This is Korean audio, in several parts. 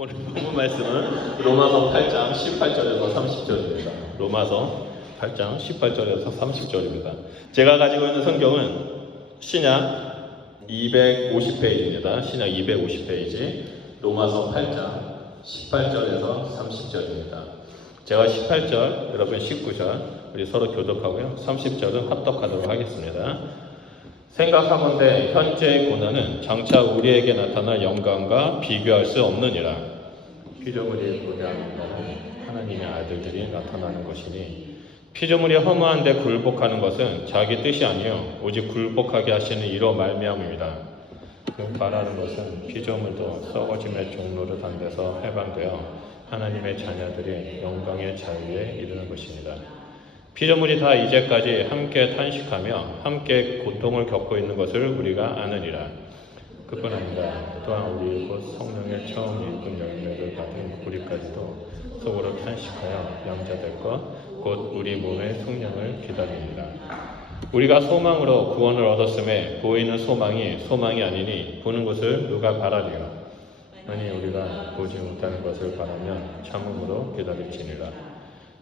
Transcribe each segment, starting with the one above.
오늘 본문 말씀은 로마서 8장 18절에서 30절입니다. 로마서 8장 18절에서 30절입니다. 제가 가지고 있는 성경은 신약 250페이지입니다. 신약 250페이지 로마서 8장 18절에서 30절입니다. 제가 18절, 여러분 19절 우리 서로 교독하고요. 30절은 합독하도록 하겠습니다. 생각하건대 현재의 고난은 장차 우리에게 나타날 영광과 비교할 수 없느니라. 피조물이 고대하는 것은 하나님의 아들들이 나타나는 것이니 피조물이 허무한데 굴복하는 것은 자기 뜻이 아니요 오직 굴복하게 하시는 이로 말미암입니다. 그 말하는 것은 피조물도 썩어짐의 종로를 당겨서 해방되어 하나님의 자녀들이 영광의 자유에 이르는 것입니다. 피조물이 다 이제까지 함께 탄식하며 함께 고통을 겪고 있는 것을 우리가 아느니라. 그뿐 아니라 또한 우리 곧 성령의 처음 읽은 열매를 받은 우리까지도 속으로 탄식하여 양자될 것 곧 우리 몸의 성령을 기다립니다. 우리가 소망으로 구원을 얻었음에 보이는 소망이 소망이 아니니 보는 것을 누가 바라리요? 아니 우리가 보지 못하는 것을 바라면 참음으로 기다릴지니라.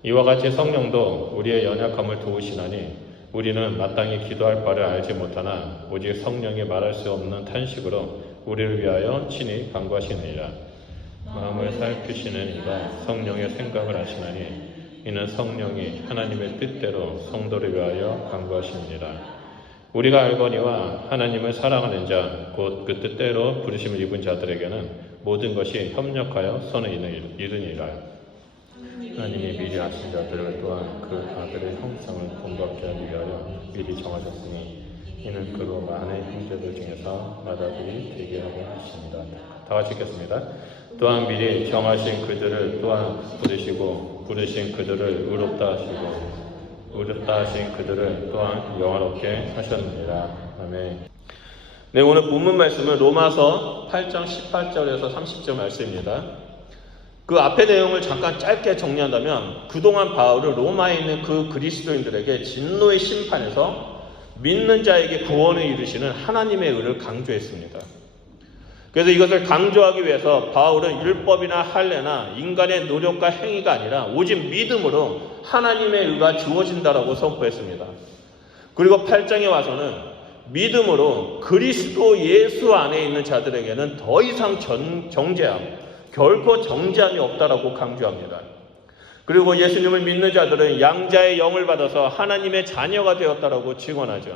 이와 같이 성령도 우리의 연약함을 도우시나니 우리는 마땅히 기도할 바를 알지 못하나 오직 성령이 말할 수 없는 탄식으로 우리를 위하여 친히 간구하시느니라. 마음을 살피시는 이가 성령의 생각을 하시나니 이는 성령이 하나님의 뜻대로 성도를 위하여 간구하시느니라. 우리가 알거니와 하나님을 사랑하는 자, 곧 그 뜻대로 부르심을 입은 자들에게는 모든 것이 협력하여 선을 이르니라. 하나님이 미리 아신 자들을 또한 그 아들의 형상을 본받게 하기 위하여 미리 정하셨으니 이는 그로 많은 형제들 중에서 마다들이 되게 하고 하십니다. 다 같이 읽겠습니다. 또한 미리 정하신 그들을 또한 부르시고 부르신 그들을 의롭다 하시고 의롭다 하신 그들을 또한 영화롭게 하셨느니라. 아멘. 네, 오늘 본문 말씀은 로마서 8장 18절에서 30절 말씀입니다. 그 앞의 내용을 잠깐 짧게 정리한다면 그동안 바울은 로마에 있는 그 그리스도인들에게 진노의 심판에서 믿는 자에게 구원을 이루시는 하나님의 의를 강조했습니다. 그래서 이것을 강조하기 위해서 바울은 율법이나 할례나 인간의 노력과 행위가 아니라 오직 믿음으로 하나님의 의가 주어진다라고 선포했습니다. 그리고 8장에 와서는 믿음으로 그리스도 예수 안에 있는 자들에게는 더 이상 전, 정죄함, 결코 정죄함이 없다라고 강조합니다. 그리고 예수님을 믿는 자들은 양자의 영을 받아서 하나님의 자녀가 되었다라고 증언하죠.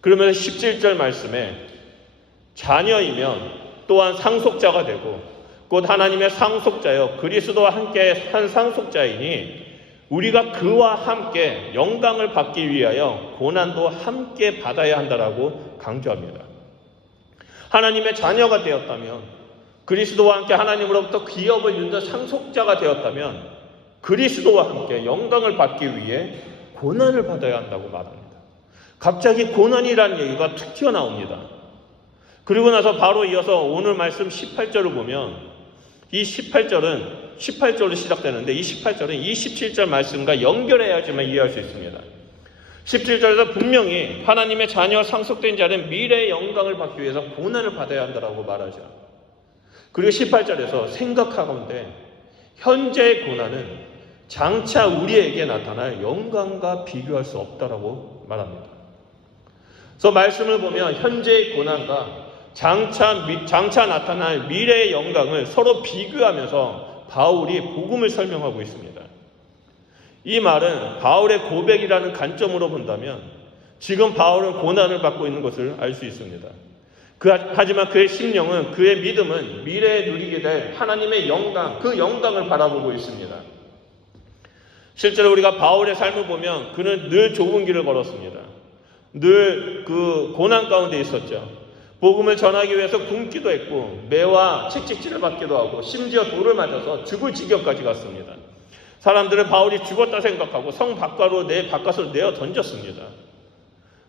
그러면서 17절 말씀에 자녀이면 또한 상속자가 되고 곧 하나님의 상속자여 그리스도와 함께 한 상속자이니 우리가 그와 함께 영광을 받기 위하여 고난도 함께 받아야 한다라고 강조합니다. 하나님의 자녀가 되었다면 그리스도와 함께 하나님으로부터 기업을 윤는 상속자가 되었다면 그리스도와 함께 영광을 받기 위해 고난을 받아야 한다고 말합니다. 갑자기 고난이라는 얘기가 툭 튀어나옵니다. 그리고 나서 바로 이어서 오늘 말씀 18절을 보면 이 18절은 18절로 시작되는데 이 18절은 27절 말씀과 연결해야지만 이해할 수 있습니다. 17절에서 분명히 하나님의 자녀 상속된 자는 미래의 영광을 받기 위해서 고난을 받아야 한다고 말하죠. 그리고 18절에서 생각하건대 현재의 고난은 장차 우리에게 나타날 영광과 비교할 수 없다라고 말합니다. 그래서 말씀을 보면 현재의 고난과 장차, 장차 나타날 미래의 영광을 서로 비교하면서 바울이 복음을 설명하고 있습니다. 이 말은 바울의 고백이라는 관점으로 본다면 지금 바울은 고난을 받고 있는 것을 알 수 있습니다. 그, 하지만 그의 심령은 그의 믿음은 미래에 누리게 될 하나님의 영광, 그 영광을 바라보고 있습니다. 실제로 우리가 바울의 삶을 보면 그는 늘 좁은 길을 걸었습니다. 늘 그 고난 가운데 있었죠. 복음을 전하기 위해서 굶기도 했고 매와 채찍질을 받기도 하고 심지어 돌을 맞아서 죽을 지경까지 갔습니다. 사람들은 바울이 죽었다 생각하고 성 밖으로 내 바깥으로 내어 던졌습니다.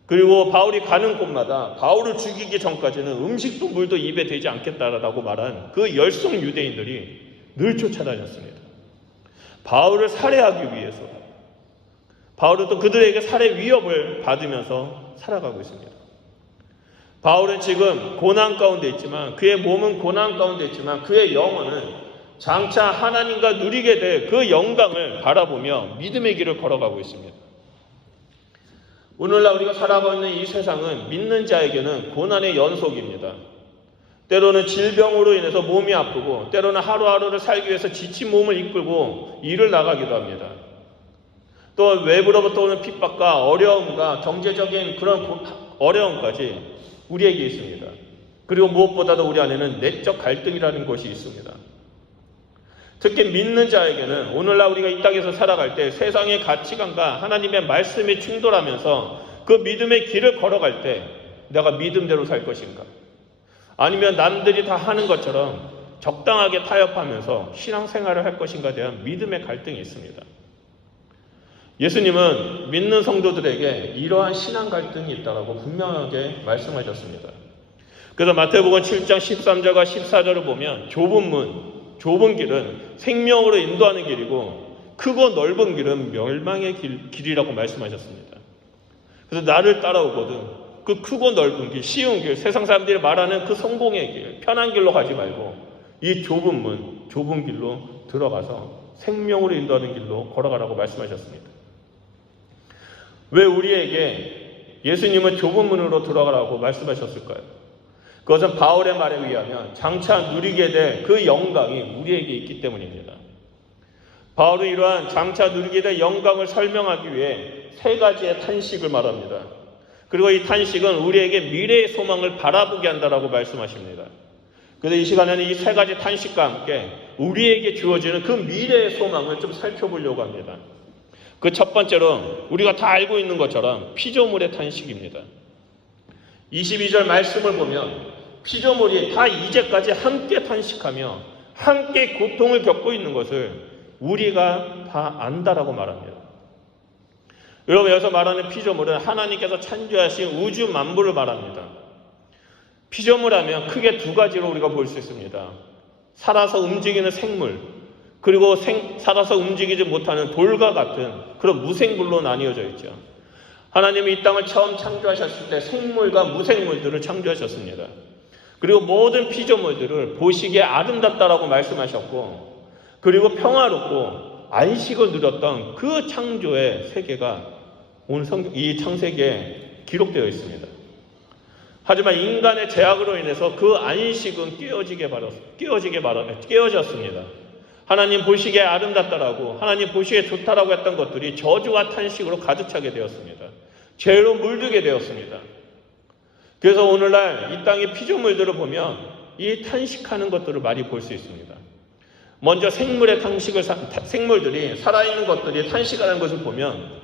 그리고 바울이 가는 곳마다 바울을 죽이기 전까지는 음식도 물도 입에 대지 않겠다라고 말한 그 열성 유대인들이 늘 쫓아다녔습니다. 바울을 살해하기 위해서 바울은 또 그들에게 살해 위협을 받으면서 살아가고 있습니다. 바울은 지금 고난 가운데 있지만 그의 몸은 고난 가운데 있지만 그의 영혼은 장차 하나님과 누리게 될 그 영광을 바라보며 믿음의 길을 걸어가고 있습니다. 오늘날 우리가 살아가고 있는 이 세상은 믿는 자에게는 고난의 연속입니다. 때로는 질병으로 인해서 몸이 아프고 때로는 하루하루를 살기 위해서 지친 몸을 이끌고 일을 나가기도 합니다. 또 외부로부터 오는 핍박과 어려움과 경제적인 그런 고- 어려움까지 우리에게 있습니다. 그리고 무엇보다도 우리 안에는 내적 갈등이라는 것이 있습니다. 특히 믿는 자에게는 오늘날 우리가 이 땅에서 살아갈 때 세상의 가치관과 하나님의 말씀이 충돌하면서 그 믿음의 길을 걸어갈 때 내가 믿음대로 살 것인가? 아니면 남들이 다 하는 것처럼 적당하게 타협하면서 신앙생활을 할 것인가에 대한 믿음의 갈등이 있습니다. 예수님은 믿는 성도들에게 이러한 신앙 갈등이 있다라고 분명하게 말씀하셨습니다. 그래서 마태복음 7장 13절과 14절을 보면 좁은 문, 좁은 길은 생명으로 인도하는 길이고 크고 넓은 길은 멸망의 길, 길이라고 말씀하셨습니다. 그래서 나를 따라오거든 그 크고 넓은 길, 쉬운 길, 세상 사람들이 말하는 그 성공의 길, 편한 길로 가지 말고 이 좁은 문, 좁은 길로 들어가서 생명으로 인도하는 길로 걸어가라고 말씀하셨습니다. 왜 우리에게 예수님은 좁은 문으로 들어가라고 말씀하셨을까요? 그것은 바울의 말에 의하면 장차 누리게 될 그 영광이 우리에게 있기 때문입니다. 바울은 이러한 장차 누리게 될 영광을 설명하기 위해 세 가지의 탄식을 말합니다. 그리고 이 탄식은 우리에게 미래의 소망을 바라보게 한다라고 말씀하십니다. 그래서 이 시간에는 이 세 가지 탄식과 함께 우리에게 주어지는 그 미래의 소망을 좀 살펴보려고 합니다. 그 첫 번째로 우리가 다 알고 있는 것처럼 피조물의 탄식입니다. 22절 말씀을 보면 피조물이 다 이제까지 함께 탄식하며 함께 고통을 겪고 있는 것을 우리가 다 안다라고 말합니다. 여러분 여기서 말하는 피조물은 하나님께서 창조하신 우주 만물을 말합니다. 피조물 하면 크게 두 가지로 우리가 볼 수 있습니다. 살아서 움직이는 생물, 그리고 생, 살아서 움직이지 못하는 돌과 같은 그런 무생물로 나뉘어져 있죠. 하나님이 이 땅을 처음 창조하셨을 때 생물과 무생물들을 창조하셨습니다. 그리고 모든 피조물들을 보시기에 아름답다라고 말씀하셨고, 그리고 평화롭고 안식을 누렸던 그 창조의 세계가 오늘 성경, 이 창세기에 기록되어 있습니다. 하지만 인간의 제약으로 인해서 그 안식은 깨어지게 바랐, 깨어지게 바랐, 깨어졌습니다. 하나님 보시기에 아름답다라고, 하나님 보시기에 좋다라고 했던 것들이 저주와 탄식으로 가득 차게 되었습니다. 죄로 물들게 되었습니다. 그래서 오늘날 이 땅의 피조물들을 보면 이 탄식하는 것들을 많이 볼 수 있습니다. 먼저 생물의 탄식을, 생물들이, 살아있는 것들이 탄식하는 것을 보면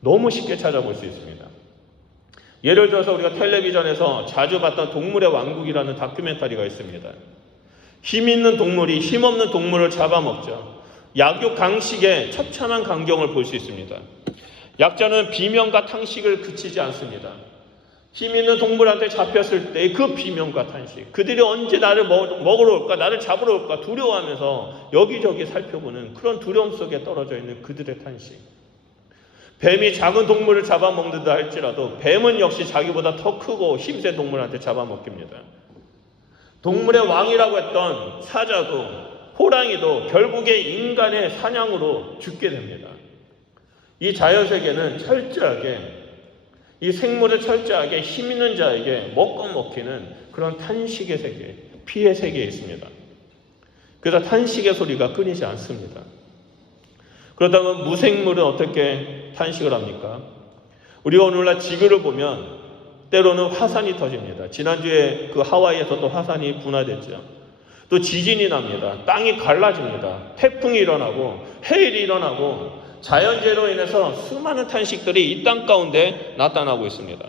너무 쉽게 찾아볼 수 있습니다. 예를 들어서 우리가 텔레비전에서 자주 봤던 동물의 왕국이라는 다큐멘터리가 있습니다. 힘 있는 동물이 힘 없는 동물을 잡아먹죠. 약육 강식의 처참한 광경을 볼 수 있습니다. 약자는 비명과 탄식을 그치지 않습니다. 힘 있는 동물한테 잡혔을 때 그 비명과 탄식, 그들이 언제 나를 먹으러 올까, 나를 잡으러 올까 두려워하면서 여기저기 살펴보는 그런 두려움 속에 떨어져 있는 그들의 탄식. 뱀이 작은 동물을 잡아먹는다 할지라도 뱀은 역시 자기보다 더 크고 힘센 동물한테 잡아먹습니다. 동물의 왕이라고 했던 사자도 호랑이도 결국에 인간의 사냥으로 죽게 됩니다. 이 자연세계는 철저하게 이 생물을 철저하게 힘 있는 자에게 먹고 먹히는 그런 탄식의 세계, 피해 세계에 있습니다. 그래서 탄식의 소리가 끊이지 않습니다. 그렇다면 무생물은 어떻게 탄식을 합니까? 우리가 오늘날 지구를 보면 때로는 화산이 터집니다. 지난주에 그 하와이에서도 화산이 분화됐죠. 또 지진이 납니다. 땅이 갈라집니다. 태풍이 일어나고 해일이 일어나고 자연재해로 인해서 수많은 탄식들이 이 땅 가운데 나타나고 있습니다.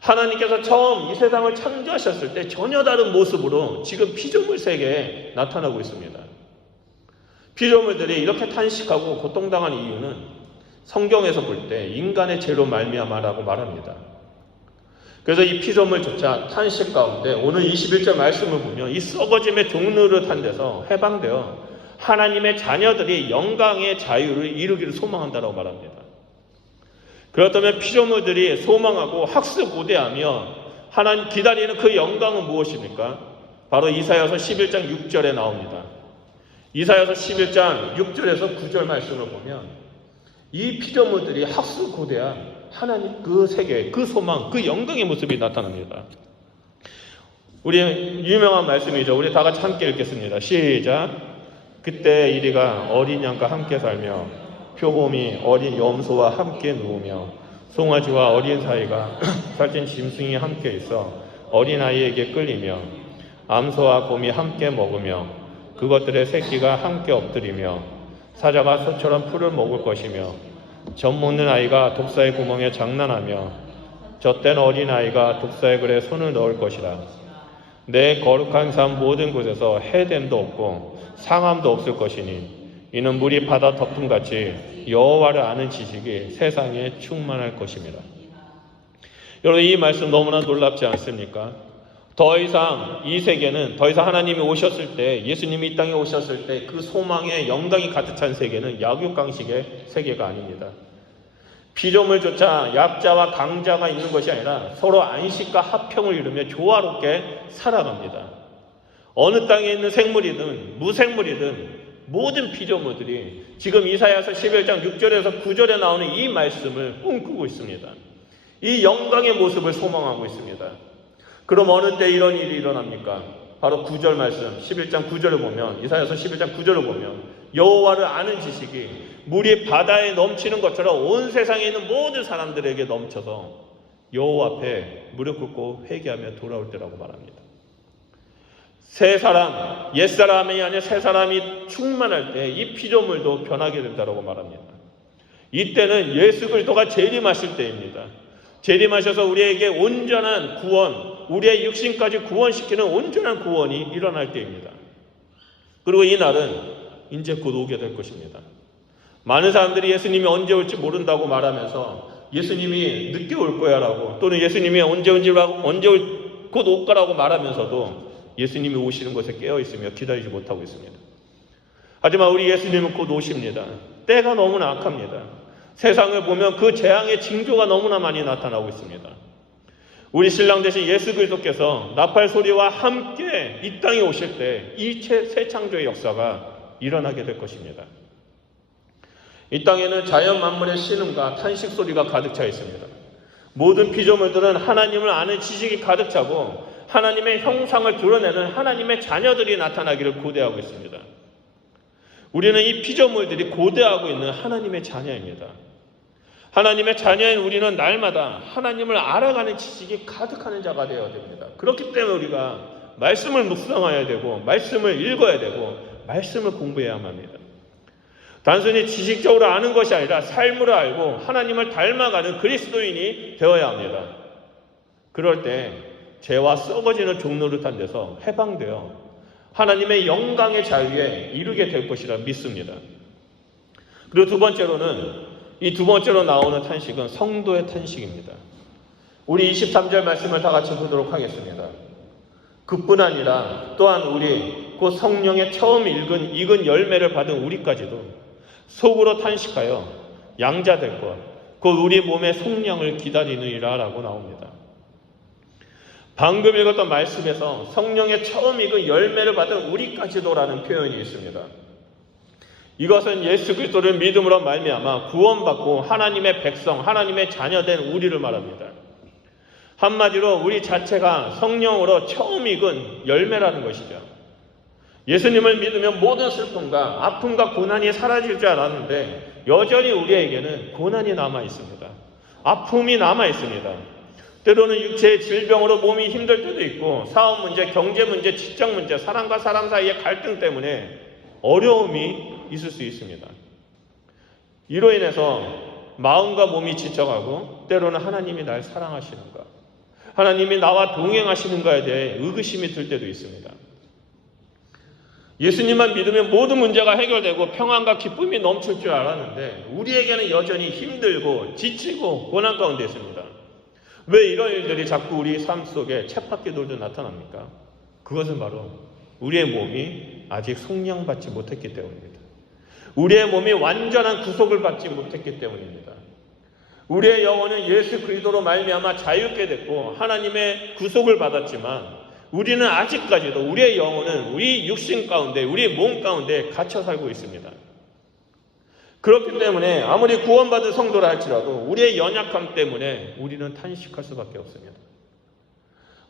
하나님께서 처음 이 세상을 창조하셨을 때 전혀 다른 모습으로 지금 피조물 세계에 나타나고 있습니다. 피조물들이 이렇게 탄식하고 고통당한 이유는 성경에서 볼 때 인간의 죄로 말미암아라고 말합니다. 그래서 이 피조물조차 탄식 가운데 오늘 21절 말씀을 보면 이 썩어짐의 종로를 탄 데서 해방되어 하나님의 자녀들이 영광의 자유를 이루기를 소망한다고 말합니다. 그렇다면 피조물들이 소망하고 학습 고대하며 하나님 기다리는 그 영광은 무엇입니까? 바로 이사야서 11장 6절에 나옵니다. 이사야서 11장 6절에서 9절 말씀을 보면 이 피조물들이 학수고대한 하나님 그 세계, 그 소망, 그 영광의 모습이 나타납니다. 우리 유명한 말씀이죠. 우리 다 같이 함께 읽겠습니다. 시작. 그때 이리가 어린 양과 함께 살며 표범이 어린 염소와 함께 누우며 송아지와 어린 사이가 살찐 짐승이 함께 있어 어린 아이에게 끌리며 암소와 곰이 함께 먹으며 그것들의 새끼가 함께 엎드리며 사자가 소처럼 풀을 먹을 것이며 젖 먹는 아이가 독사의 구멍에 장난하며 젖된 어린 아이가 독사의 글에 손을 넣을 것이라. 내 거룩한 삶 모든 곳에서 해됨도 없고 상함도 없을 것이니 이는 물이 바다 덮음같이 여호와를 아는 지식이 세상에 충만할 것입니다. 여러분 이 말씀 너무나 놀랍지 않습니까? 더 이상 이 세계는 더 이상 하나님이 오셨을 때 예수님이 이 땅에 오셨을 때 그 소망의 영광이 가득 찬 세계는 약육강식의 세계가 아닙니다. 피조물조차 약자와 강자가 있는 것이 아니라 서로 안식과 합평을 이루며 조화롭게 살아갑니다. 어느 땅에 있는 생물이든 무생물이든 모든 피조물들이 지금 이사야서 11장 6절에서 9절에 나오는 이 말씀을 꿈꾸고 있습니다. 이 영광의 모습을 소망하고 있습니다. 그럼 어느 때 이런 일이 일어납니까? 바로 9절 말씀, 11장 9절을 보면 이사야서 11장 9절을 보면 여호와를 아는 지식이 물이 바다에 넘치는 것처럼 온 세상에 있는 모든 사람들에게 넘쳐서 여호와 앞에 무릎 꿇고 회개하며 돌아올 때라고 말합니다. 새 사람, 옛 사람이 아니라 새 사람이 충만할 때 이 피조물도 변하게 된다고 말합니다. 이때는 예수 그리스도가 재림하실 때입니다. 재림하셔서 우리에게 온전한 구원, 우리의 육신까지 구원시키는 온전한 구원이 일어날 때입니다. 그리고 이 날은 이제 곧 오게 될 것입니다. 많은 사람들이 예수님이 언제 올지 모른다고 말하면서 예수님이 늦게 올 거야라고 또는 예수님이 언제 온지 언제 곧올 거라고 말하면서도 예수님이 오시는 것에 깨어 있으며 기다리지 못하고 있습니다. 하지만 우리 예수님은 곧 오십니다. 때가 너무나 악합니다. 세상을 보면 그 재앙의 징조가 너무나 많이 나타나고 있습니다. 우리 신랑 대신 예수 그리스도께서 나팔 소리와 함께 이 땅에 오실 때 이 새 창조의 역사가 일어나게 될 것입니다. 이 땅에는 자연 만물의 신음과 탄식 소리가 가득 차 있습니다. 모든 피조물들은 하나님을 아는 지식이 가득 차고 하나님의 형상을 드러내는 하나님의 자녀들이 나타나기를 고대하고 있습니다. 우리는 이 피조물들이 고대하고 있는 하나님의 자녀입니다. 하나님의 자녀인 우리는 날마다 하나님을 알아가는 지식이 가득하는 자가 되어야 됩니다. 그렇기 때문에 우리가 말씀을 묵상해야 되고, 말씀을 읽어야 되고, 말씀을 공부해야만 합니다. 단순히 지식적으로 아는 것이 아니라 삶으로 알고 하나님을 닮아가는 그리스도인이 되어야 합니다. 그럴 때 죄와 썩어지는 종노릇한 데서 해방되어 하나님의 영광의 자유에 이르게 될 것이라 믿습니다. 그리고 두 번째로는 이 두 번째로 나오는 탄식은 성도의 탄식입니다. 우리 23절 말씀을 다 같이 보도록 하겠습니다. 그뿐 아니라 또한 우리 그 성령의 처음 읽은 익은 열매를 받은 우리까지도 속으로 탄식하여 양자 될 것, 그 우리 몸의 속량을 기다리느니라라고 나옵니다. 방금 읽었던 말씀에서 성령의 처음 익은 열매를 받은 우리까지도라는 표현이 있습니다. 이것은 예수 그리스도를 믿음으로 말미암아 구원받고 하나님의 백성, 하나님의 자녀된 우리를 말합니다. 한마디로 우리 자체가 성령으로 처음 익은 열매라는 것이죠. 예수님을 믿으면 모든 슬픔과 아픔과 고난이 사라질 줄 알았는데 여전히 우리에게는 고난이 남아 있습니다. 아픔이 남아 있습니다. 때로는 육체의 질병으로 몸이 힘들 때도 있고 사업 문제, 경제 문제, 직장 문제, 사람과 사람 사이의 갈등 때문에 어려움이 있을 수 있습니다. 이로 인해서 마음과 몸이 지쳐가고 때로는 하나님이 날 사랑하시는가, 하나님이 나와 동행하시는가에 대해 의구심이 들 때도 있습니다. 예수님만 믿으면 모든 문제가 해결되고 평안과 기쁨이 넘칠 줄 알았는데 우리에게는 여전히 힘들고 지치고 고난 가운데 있습니다. 왜 이런 일들이 자꾸 우리 삶 속에 쳇바퀴 돌듯 나타납니까? 그것은 바로 우리의 몸이 아직 성령받지 못했기 때문입니다. 우리의 몸이 완전한 구속을 받지 못했기 때문입니다. 우리의 영혼은 예수 그리스도로 말미암아 자유케 됐고 하나님의 구속을 받았지만 우리는 아직까지도 우리의 영혼은 우리 육신 가운데 우리 몸 가운데 갇혀 살고 있습니다. 그렇기 때문에 아무리 구원받은 성도라 할지라도 우리의 연약함 때문에 우리는 탄식할 수밖에 없습니다.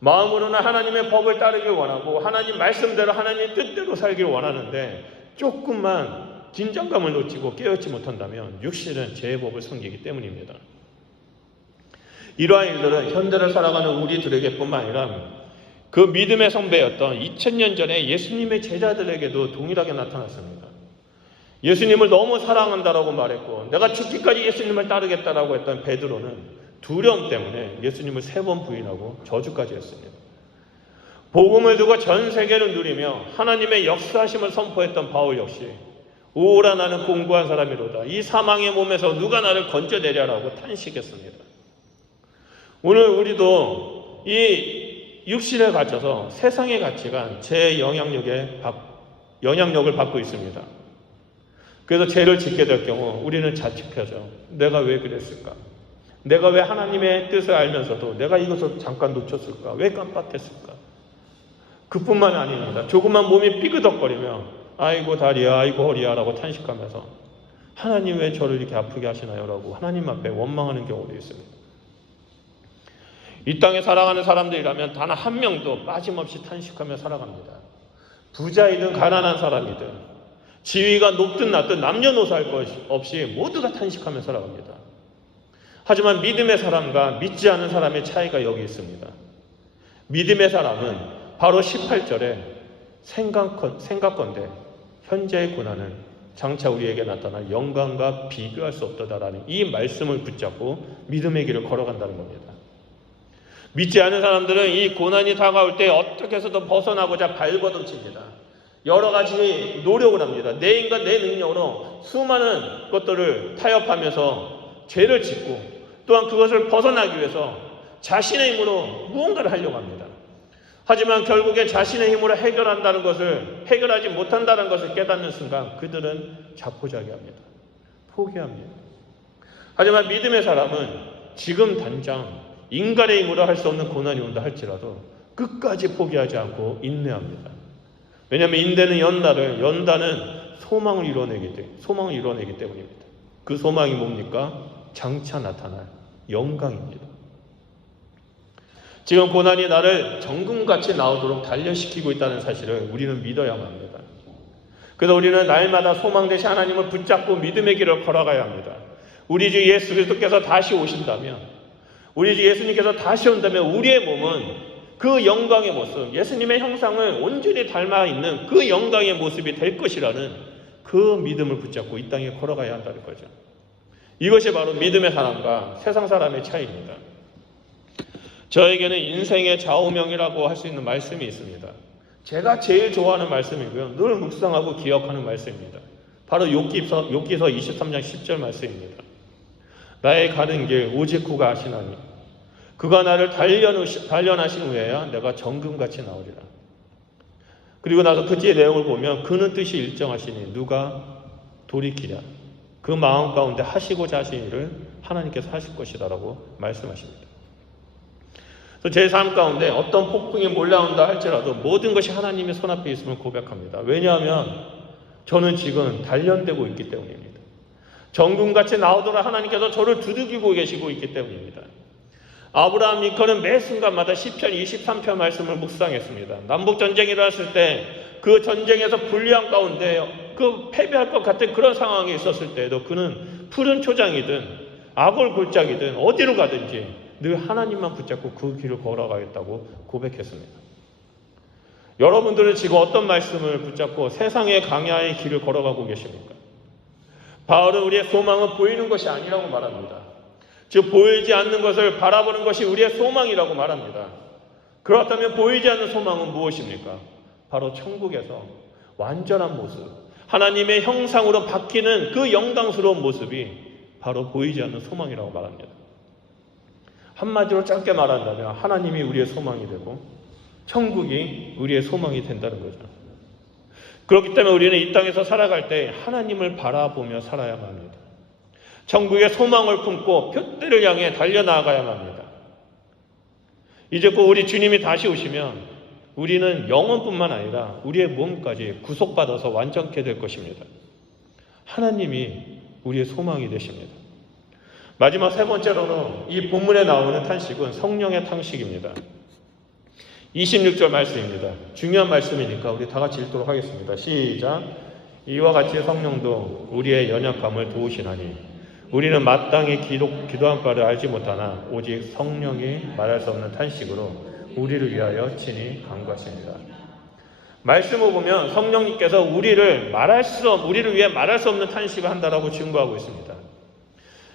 마음으로는 하나님의 법을 따르길 원하고 하나님 말씀대로 하나님 뜻대로 살길 원하는데 조금만 긴장감을 놓치고 깨어있지 못한다면 육신은 죄의 법을 섬기기 때문입니다. 이러한 일들은 현대를 살아가는 우리들에게뿐만 아니라 그 믿음의 선배였던 2000년 전에 예수님의 제자들에게도 동일하게 나타났습니다. 예수님을 너무 사랑한다라고 말했고 내가 죽기까지 예수님을 따르겠다라고 했던 베드로는 두려움 때문에 예수님을 세 번 부인하고 저주까지 했습니다. 복음을 두고 전 세계를 누리며 하나님의 역사하심을 선포했던 바울 역시 오라 나는 공부한 사람이로다. 이 사망의 몸에서 누가 나를 건져내려라고 탄식했습니다. 오늘 우리도 이 육신에 갇혀서 세상의 가치가 제 영향력에 영향력을 받고 있습니다. 그래서 죄를 짓게 될 경우 우리는 자책하죠. 내가 왜 그랬을까? 내가 왜 하나님의 뜻을 알면서도 내가 이것을 잠깐 놓쳤을까? 왜 깜빡했을까? 그뿐만 아닙니다. 조금만 몸이 삐그덕거리며 아이고 다리야, 아이고 허리야라고 탄식하면서 하나님 왜 저를 이렇게 아프게 하시나요?라고 하나님 앞에 원망하는 경우도 있습니다. 이 땅에 살아가는 사람들이라면 단 한 명도 빠짐없이 탄식하며 살아갑니다. 부자이든 가난한 사람이든 지위가 높든 낮든 남녀노소 할 것 없이 모두가 탄식하며 살아갑니다. 하지만 믿음의 사람과 믿지 않은 사람의 차이가 여기 있습니다. 믿음의 사람은 바로 18절에 생각, 생각건대 현재의 고난은 장차 우리에게 나타날 영광과 비교할 수 없다라는 이 말씀을 붙잡고 믿음의 길을 걸어간다는 겁니다. 믿지 않은 사람들은 이 고난이 다가올 때 어떻게 해서든 벗어나고자 발버둥칩니다. 여러 가지 노력을 합니다. 내 인간 내 능력으로 수많은 것들을 타협하면서 죄를 짓고 또한 그것을 벗어나기 위해서 자신의 힘으로 무언가를 하려고 합니다. 하지만 결국에 자신의 힘으로 해결한다는 것을 해결하지 못한다는 것을 깨닫는 순간 그들은 자포자기합니다. 포기합니다. 하지만 믿음의 사람은 지금 당장 인간의 힘으로 할 수 없는 고난이 온다 할지라도 끝까지 포기하지 않고 인내합니다. 왜냐하면 인대는 연다를 연다는 소망을 이뤄내기 때 소망을 이뤄내기 때문입니다. 그 소망이 뭡니까? 장차 나타날 영광입니다. 지금 고난이 나를 정금같이 나오도록 단련시키고 있다는 사실을 우리는 믿어야만 합니다. 그래서 우리는 날마다 소망 대신 하나님을 붙잡고 믿음의 길을 걸어가야 합니다. 우리 주 예수 그리스도께서 다시 오신다면, 우리 주 예수님께서 다시 온다면 우리의 몸은 그 영광의 모습, 예수님의 형상을 온전히 닮아 있는 그 영광의 모습이 될 것이라는 그 믿음을 붙잡고 이 땅에 걸어가야 한다는 거죠. 이것이 바로 믿음의 사람과 세상 사람의 차이입니다. 저에게는 인생의 좌우명이라고 할 수 있는 말씀이 있습니다. 제가 제일 좋아하는 말씀이고요. 늘 묵상하고 기억하는 말씀입니다. 바로 욥기서, 욥기서 23장 10절 말씀입니다. 나의 가는 길 오직 그가 아시나니 그가 나를 단련하신 후에야 내가 정금같이 나오리라. 그리고 나서 그 뒤의 내용을 보면 그는 뜻이 일정하시니 누가 돌이키랴. 그 마음 가운데 하시고자 하신 일을 하나님께서 하실 것이다라고 말씀하십니다. 제삶 가운데 어떤 폭풍이 몰려온다 할지라도 모든 것이 하나님의 손앞에 있음을 고백합니다. 왜냐하면 저는 지금 단련되고 있기 때문입니다. 정금같이 나오도록 하나님께서 저를 두들기고 계시고 있기 때문입니다. 아브라함 링컨은 매 순간마다 10편, 23편 말씀을 묵상했습니다. 남북 전쟁이 일어났을 때 그 전쟁에서 불리한 가운데 그 패배할 것 같은 그런 상황이 있었을 때에도 그는 푸른 초장이든 악골 골짜기든 어디로 가든지 늘 하나님만 붙잡고 그 길을 걸어가겠다고 고백했습니다. 여러분들은 지금 어떤 말씀을 붙잡고 세상의 강야의 길을 걸어가고 계십니까? 바울은 우리의 소망은 보이는 것이 아니라고 말합니다. 즉 보이지 않는 것을 바라보는 것이 우리의 소망이라고 말합니다. 그렇다면 보이지 않는 소망은 무엇입니까? 바로 천국에서 완전한 모습, 하나님의 형상으로 바뀌는 그 영광스러운 모습이 바로 보이지 않는 소망이라고 말합니다. 한마디로 짧게 말한다면 하나님이 우리의 소망이 되고 천국이 우리의 소망이 된다는 거죠. 그렇기 때문에 우리는 이 땅에서 살아갈 때 하나님을 바라보며 살아야만 합니다. 천국의 소망을 품고 표대를 향해 달려나가야만 합니다. 이제 꼭 우리 주님이 다시 오시면 우리는 영혼뿐만 아니라 우리의 몸까지 구속받아서 완전케 될 것입니다. 하나님이 우리의 소망이 되십니다. 마지막 세 번째로는 이 본문에 나오는 탄식은 성령의 탄식입니다. 26절 말씀입니다. 중요한 말씀이니까 우리 다 같이 읽도록 하겠습니다. 시작. 이와 같이 성령도 우리의 연약함을 도우시나니 우리는 마땅히 기도, 기도한 바를 알지 못하나 오직 성령이 말할 수 없는 탄식으로 우리를 위하여 친히 간구하십니다. 말씀을 보면 성령님께서 우리를 말할 수 없, 우리를 위해 말할 수 없는 탄식을 한다라고 증거하고 있습니다.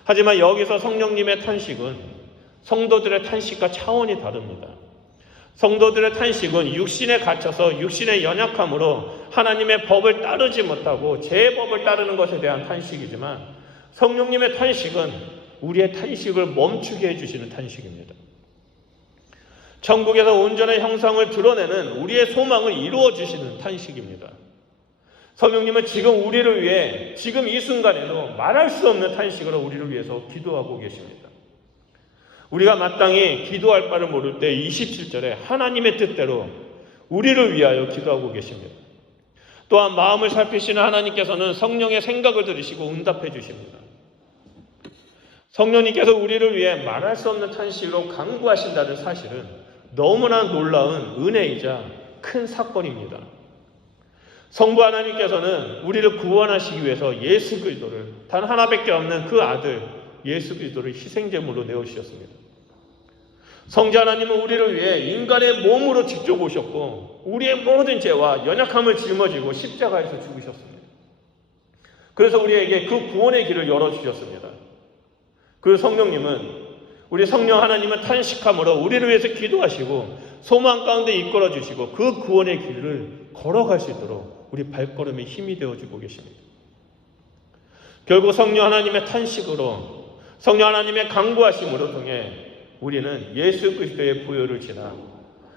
하지만 여기서 성령님의 탄식은 성도들의 탄식과 차원이 다릅니다. 성도들의 탄식은 육신에 갇혀서 육신의 연약함으로 하나님의 법을 따르지 못하고 제 법을 따르는 것에 대한 탄식이지만 성령님의 탄식은 우리의 탄식을 멈추게 해주시는 탄식입니다. 천국에서 온전한 형상을 드러내는 우리의 소망을 이루어 주시는 탄식입니다. 성령님은 지금 우리를 위해 지금 이 순간에도 말할 수 없는 탄식으로 우리를 위해서 기도하고 계십니다. 우리가 마땅히 기도할 바를 모를 때 27절에 하나님의 뜻대로 우리를 위하여 기도하고 계십니다. 또한 마음을 살피시는 하나님께서는 성령의 생각을 들으시고 응답해 주십니다. 성령님께서 우리를 위해 말할 수 없는 탄식으로 강구하신다는 사실은 너무나 놀라운 은혜이자 큰 사건입니다. 성부 하나님께서는 우리를 구원하시기 위해서 예수 그리스도를 단 하나밖에 없는 그 아들 예수 그리스도를 희생 제물로 내어 주셨습니다. 성자 하나님은 우리를 위해 인간의 몸으로 직접 오셨고 우리의 모든 죄와 연약함을 짊어지고 십자가에서 죽으셨습니다. 그래서 우리에게 그 구원의 길을 열어 주셨습니다. 그 성령님은 우리 성령 하나님은 탄식함으로 우리를 위해서 기도하시고 소망 가운데 이끌어 주시고 그 구원의 길을 걸어갈 수 있도록 우리 발걸음에 힘이 되어 주고 계십니다. 결국 성령 하나님의 탄식으로 성령 하나님의 강구하심으로 통해 우리는 예수 그리스도의 부여를 지나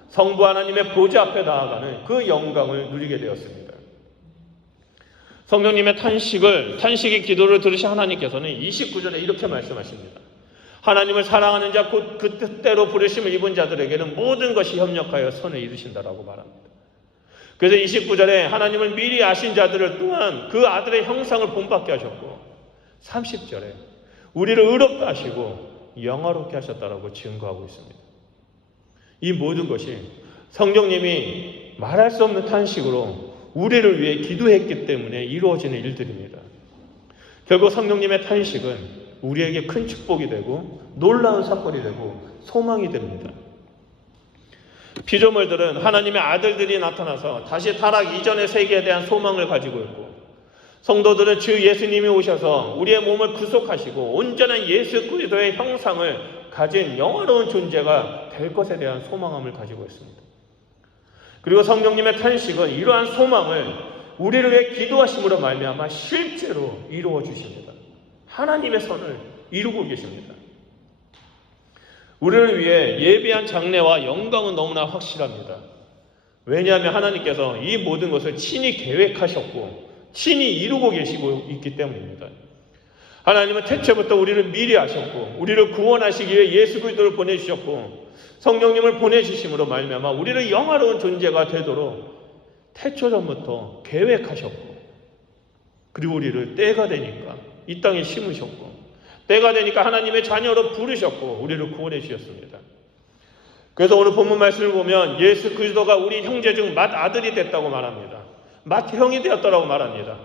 성부 하나님의 보좌 앞에 나아가는 그 영광을 누리게 되었습니다. 성령님의 탄식을 탄식의 기도를 들으신 하나님께서는 29절에 이렇게 말씀하십니다. 하나님을 사랑하는 자 곧 그 뜻대로 부르심을 입은 자들에게는 모든 것이 협력하여 선을 이루신다라고 말합니다. 그래서 29절에 하나님을 미리 아신 자들을 또한 그 아들의 형상을 본받게 하셨고 30절에 우리를 의롭게 하시고 영화롭게 하셨다라고 증거하고 있습니다. 이 모든 것이 성령님이 말할 수 없는 탄식으로 우리를 위해 기도했기 때문에 이루어지는 일들입니다. 결국 성령님의 탄식은 우리에게 큰 축복이 되고 놀라운 사건이 되고 소망이 됩니다. 피조물들은 하나님의 아들들이 나타나서 다시 타락 이전의 세계에 대한 소망을 가지고 있고 성도들은 주 예수님이 오셔서 우리의 몸을 구속하시고 온전한 예수 그리스도의 형상을 가진 영화로운 존재가 될 것에 대한 소망함을 가지고 있습니다. 그리고 성령님의 탄식은 이러한 소망을 우리를 위해 기도하심으로 말미암아 실제로 이루어 주십니다. 하나님의 선을 이루고 계십니다. 우리를 위해 예비한 장래와 영광은 너무나 확실합니다. 왜냐하면 하나님께서 이 모든 것을 친히 계획하셨고 친히 이루고 계시고 있기 때문입니다. 하나님은 태초부터 우리를 미리 하셨고 우리를 구원하시기 위해 예수 그리스도를 보내주셨고 성령님을 보내주심으로 말미암아 우리를 영화로운 존재가 되도록 태초 전부터 계획하셨고 그리고 우리를 때가 되니까 이 땅에 심으셨고 때가 되니까 하나님의 자녀로 부르셨고 우리를 구원해 주셨습니다. 그래서 오늘 본문 말씀을 보면 예수 그리스도가 우리 형제 중 맏 아들이 됐다고 말합니다. 맏 형이 되었다고 말합니다.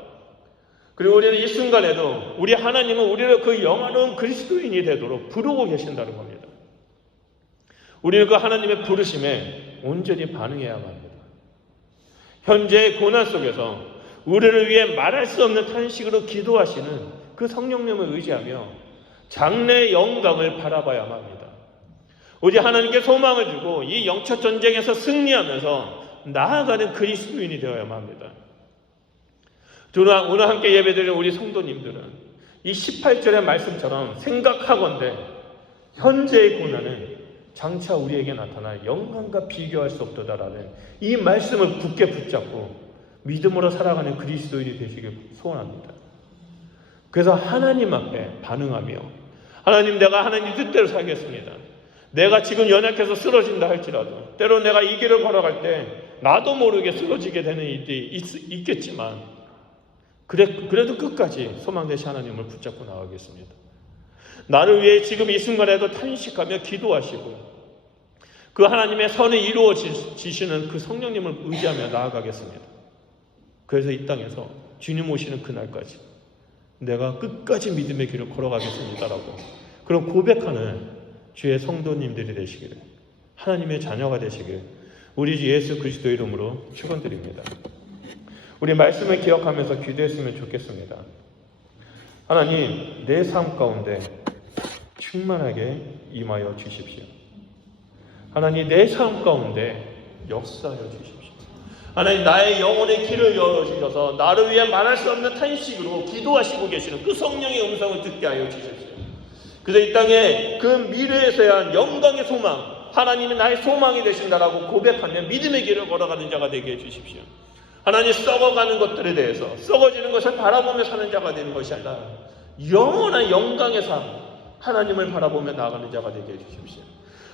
그리고 우리는 이 순간에도 우리 하나님은 우리를 그 영화로운 그리스도인이 되도록 부르고 계신다는 겁니다. 우리는 그 하나님의 부르심에 온전히 반응해야만 합니다. 현재의 고난 속에서 우리를 위해 말할 수 없는 탄식으로 기도하시는 그 성령님을 의지하며 장래의 영광을 바라봐야만 합니다. 오직 하나님께 소망을 주고 이 영적 전쟁에서 승리하면서 나아가는 그리스도인이 되어야만 합니다. 오늘 함께 예배드리는 우리 성도님들은 이 18절의 말씀처럼 생각하건대 현재의 고난은 장차 우리에게 나타날 영광과 비교할 수 없도다라는 이 말씀을 굳게 붙잡고 믿음으로 살아가는 그리스도인이 되시길 소원합니다. 그래서 하나님 앞에 반응하며 하나님 내가 하나님 뜻대로 살겠습니다. 내가 지금 연약해서 쓰러진다 할지라도 때로 내가 이 길을 걸어갈 때 나도 모르게 쓰러지게 되는 일이 있, 있겠지만 그래, 그래도 끝까지 소망 되시 하나님을 붙잡고 나가겠습니다. 나를 위해 지금 이 순간에도 탄식하며 기도하시고 그 하나님의 선이 이루어지시는 그 성령님을 의지하며 나아가겠습니다. 그래서 이 땅에서 주님 오시는 그날까지 내가 끝까지 믿음의 길을 걸어가겠습니다라고 그런 고백하는 주의 성도님들이 되시기를 하나님의 자녀가 되시길 우리 주 예수 그리스도 이름으로 축원드립니다. 우리 말씀을 기억하면서 기도했으면 좋겠습니다. 하나님 내 삶 가운데 충만하게 임하여 주십시오. 하나님 내 삶 가운데 역사하여 주십시오. 하나님 나의 영혼의 길을 열어주셔서 나를 위해 말할 수 없는 탄식으로 기도하시고 계시는 그 성령의 음성을 듣게 하여 주십시오. 그래서 이 땅에 그 미래에서야 영광의 소망, 하나님이 나의 소망이 되신다라고 고백하며 믿음의 길을 걸어가는 자가 되게 해주십시오. 하나님 썩어가는 것들에 대해서 썩어지는 것을 바라보며 사는 자가 되는 것이 아니라 영원한 영광의 삶, 하나님을 바라보며 나아가는 자가 되게 해주십시오.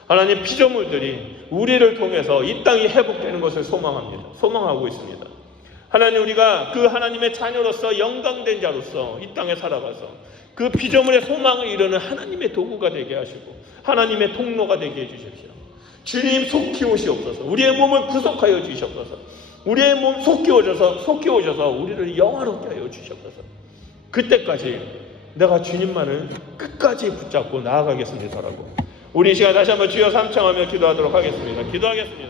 하나님 피조물들이 우리를 통해서 이 땅이 회복되는 것을 소망합니다. 소망하고 있습니다. 하나님 우리가 그 하나님의 자녀로서 영광된 자로서 이 땅에 살아가서 그 피조물의 소망을 이루는 하나님의 도구가 되게 하시고 하나님의 통로가 되게 해주십시오. 주님 속히 오시옵소서. 우리의 몸을 구속하여 주시옵소서. 우리의 몸 속히 오셔서 속히 오셔서 우리를 영화롭게 하여 주시옵소서. 그때까지 내가 주님만을 끝까지 붙잡고 나아가겠습니다라고 우리 이 시간 다시 한번 주여 삼창하며 기도하도록 하겠습니다. 기도하겠습니다.